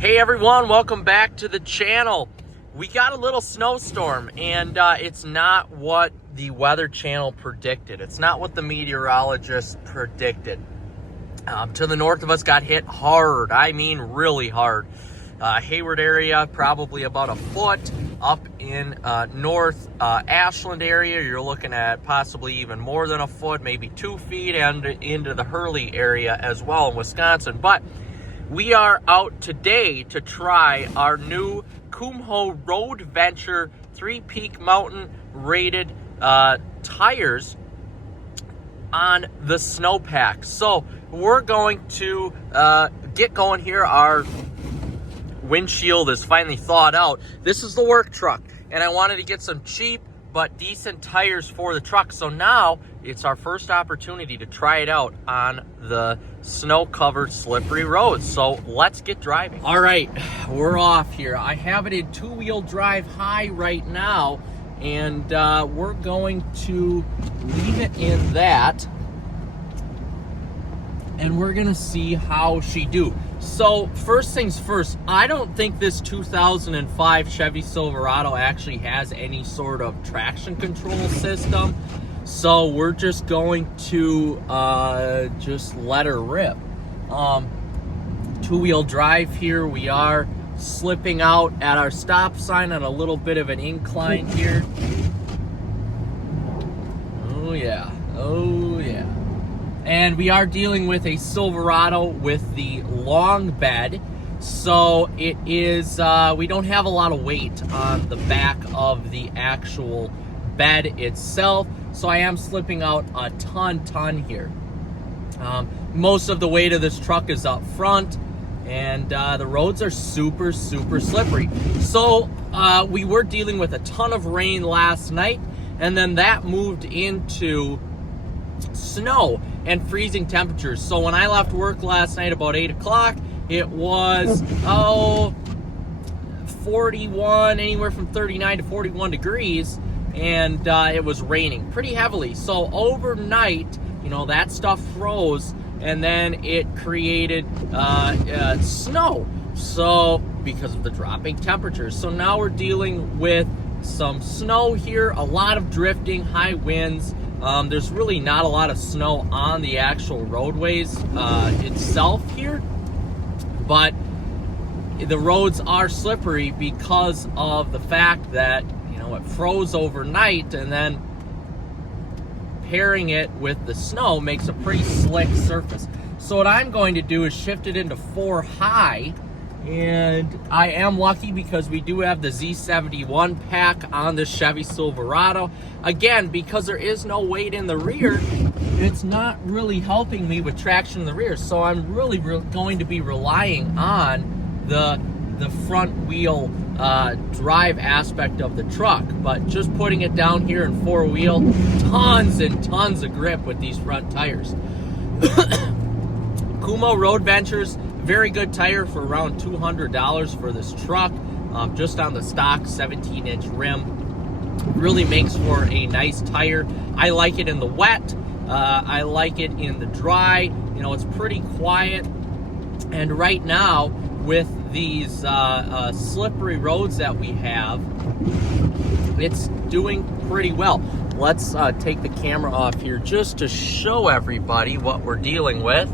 Hey everyone, welcome back to the channel. We got a little snowstorm and it's not what the Weather Channel predicted. It's not what the meteorologists predicted. To the north of us got hit hard. I mean really hard. Hayward area, probably about a foot. Up in north Ashland area, you're looking at possibly even more than a foot, maybe 2 feet, and into the Hurley area as well in Wisconsin. But we are out today to try our new Kumho Roadventure 3-peak mountain rated tires on the snowpack. So we're going to get going here. Our windshield is finally thawed out. This is the work truck, and I wanted to get some cheap but decent tires for the truck. So now it's our first opportunity to try it out on the snow-covered slippery roads. So let's get driving. All right, we're off here. I have it in 2-wheel drive high right now, and we're going to leave it in that, and we're gonna see how she do. So first things first, I don't think this 2005 Chevy Silverado actually has any sort of traction control system. So we're just going to just let her rip. 2-wheel drive here. We are slipping out at our stop sign on a little bit of an incline here. Oh yeah, oh yeah. And we are dealing with a Silverado with the long bed. So it is, we don't have a lot of weight on the back of the actual bed itself. So I am slipping out a ton here. Most of the weight of this truck is up front, and the roads are super slippery. So we were dealing with a ton of rain last night, and then that moved into snow and freezing temperatures. So when I left work last night about 8 o'clock, it was 41, anywhere from 39 to 41 degrees, and it was raining pretty heavily. So overnight, you know, that stuff froze, and then it created snow. So because of the dropping temperatures. So now we're dealing with some snow here, a lot of drifting, high winds. There's really not a lot of snow on the actual roadways itself here, but the roads are slippery because of the fact that, you know, it froze overnight, and then pairing it with the snow makes a pretty slick surface. So what I'm going to do is shift it into 4 high, and I am lucky because we do have the Z71 pack on the Chevy Silverado. Again, because there is no weight in the rear, it's not really helping me with traction in the rear. So I'm really going to be relying on the front wheel drive aspect of the truck. But just putting it down here in 4-wheel, tons and tons of grip with these front tires. Kumho Roadventures, very good tire for around $200 for this truck, just on the stock 17-inch rim. Really makes for a nice tire. I like it in the wet. I like it in the dry. You know, it's pretty quiet. And right now, with these slippery roads that we have, it's doing pretty well. Let's take the camera off here just to show everybody what we're dealing with.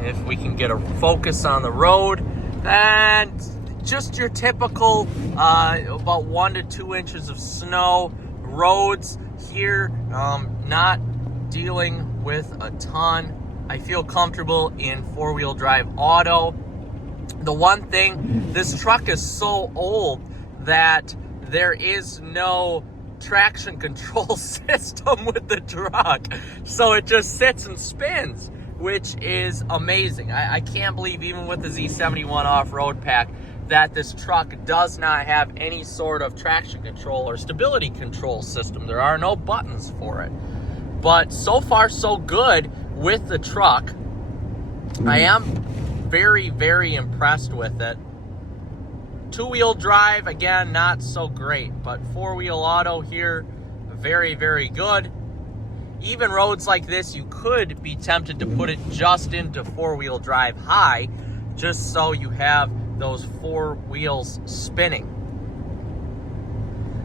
If we can get a focus on the road, and just your typical about 1 to 2 inches of snow. Roads here, not dealing with a ton. I feel comfortable in 4-wheel drive auto. The one thing, this truck is so old that there is no traction control system with the truck. So it just sits and spins, which is amazing. I can't believe, even with the Z71 off-road pack, that this truck does not have any sort of traction control or stability control system. There are no buttons for it. But so far, so good with the truck. I am very impressed with it. 2-wheel drive, again, not so great, but 4-wheel auto here, very good. Even roads like this, you could be tempted to put it just into 4-wheel drive high, just so you have those four wheels spinning.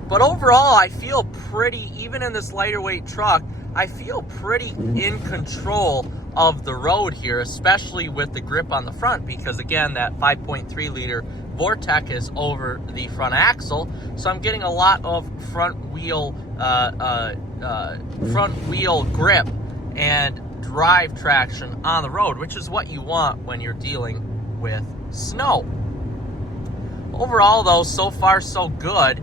But overall, I feel pretty, even in this lighter weight truck, I feel pretty in control of the road here, especially with the grip on the front, because again, that 5.3 liter Vortec is over the front axle, so I'm getting a lot of front wheel grip and drive traction on the road, which is what you want when you're dealing with snow. Overall, though, so far so good.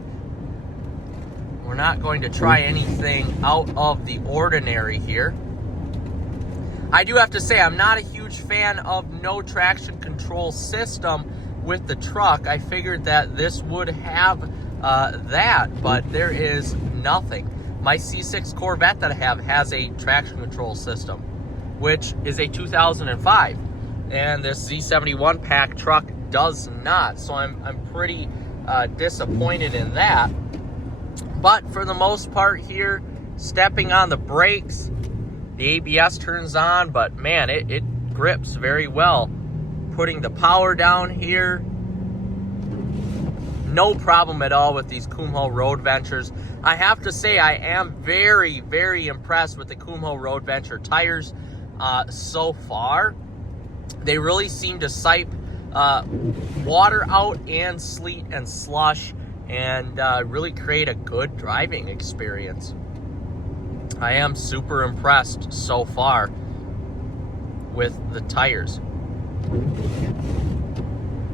We're not going to try anything out of the ordinary here. I do have to say, I'm not a huge fan of no traction control system with the truck. I figured that this would have that, but there is nothing. My C6 Corvette that I have has a traction control system, which is a 2005, and this Z71 pack truck does not. So I'm pretty disappointed in that. But for the most part here, stepping on the brakes, the ABS turns on, but man, it grips very well. Putting the power down here, no problem at all with these Kumho Roadventures. I have to say, I am very, very impressed with the Kumho Roadventure tires so far. They really seem to sipe water out and sleet and slush, and really create a good driving experience. I am super impressed so far with the tires.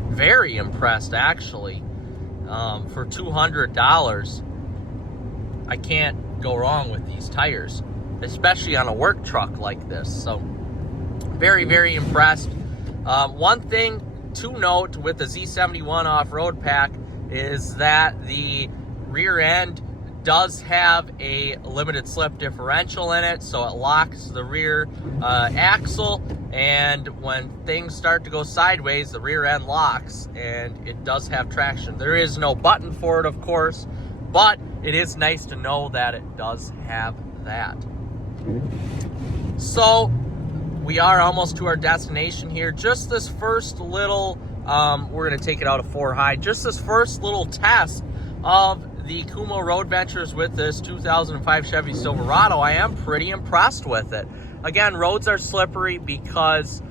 Very impressed, actually. For $200, I can't go wrong with these tires, especially on a work truck like this. So very, very impressed. One thing to note with the Z71 off-road pack is that the rear end does have a limited slip differential in it, so it locks the rear axle, and when things start to go sideways, the rear end locks, and it does have traction. There is no button for it, of course, but it is nice to know that it does have that. So we are almost to our destination here. Just this first little we're going to take it out of 4 high. Just this first little test of the Kumho Roadventures with this 2005 Chevy Silverado, I am pretty impressed with it. Again, roads are slippery because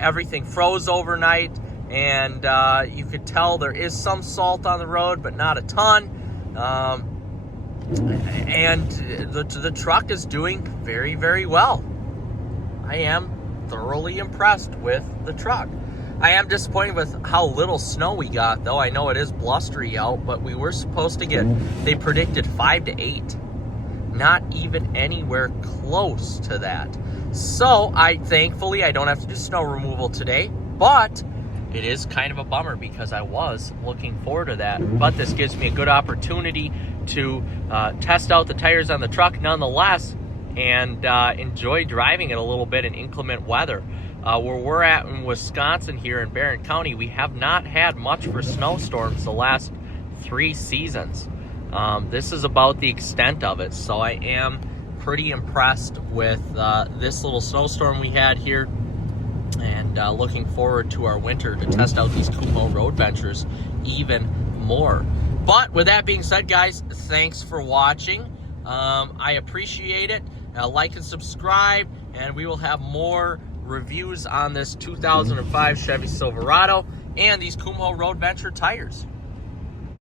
everything froze overnight, and you could tell there is some salt on the road, but not a ton. And the truck is doing very, very well. I am thoroughly impressed with the truck. I am disappointed with how little snow we got, though. I know it is blustery out, but we were supposed to get, they predicted 5 to 8. Not even anywhere close to that. So, thankfully, I don't have to do snow removal today, but it is kind of a bummer because I was looking forward to that. But this gives me a good opportunity to test out the tires on the truck nonetheless, and enjoy driving it a little bit in inclement weather. Where we're at in Wisconsin here in Barron County, we have not had much for snowstorms the last 3 seasons. This is about the extent of it, so I am pretty impressed with this little snowstorm we had here, and looking forward to our winter to test out these Kumho Roadventures even more. But with that being said, guys, thanks for watching. I appreciate it. Like and subscribe, and we will have more reviews on this 2005 Chevy Silverado and these Kumho Roadventure tires.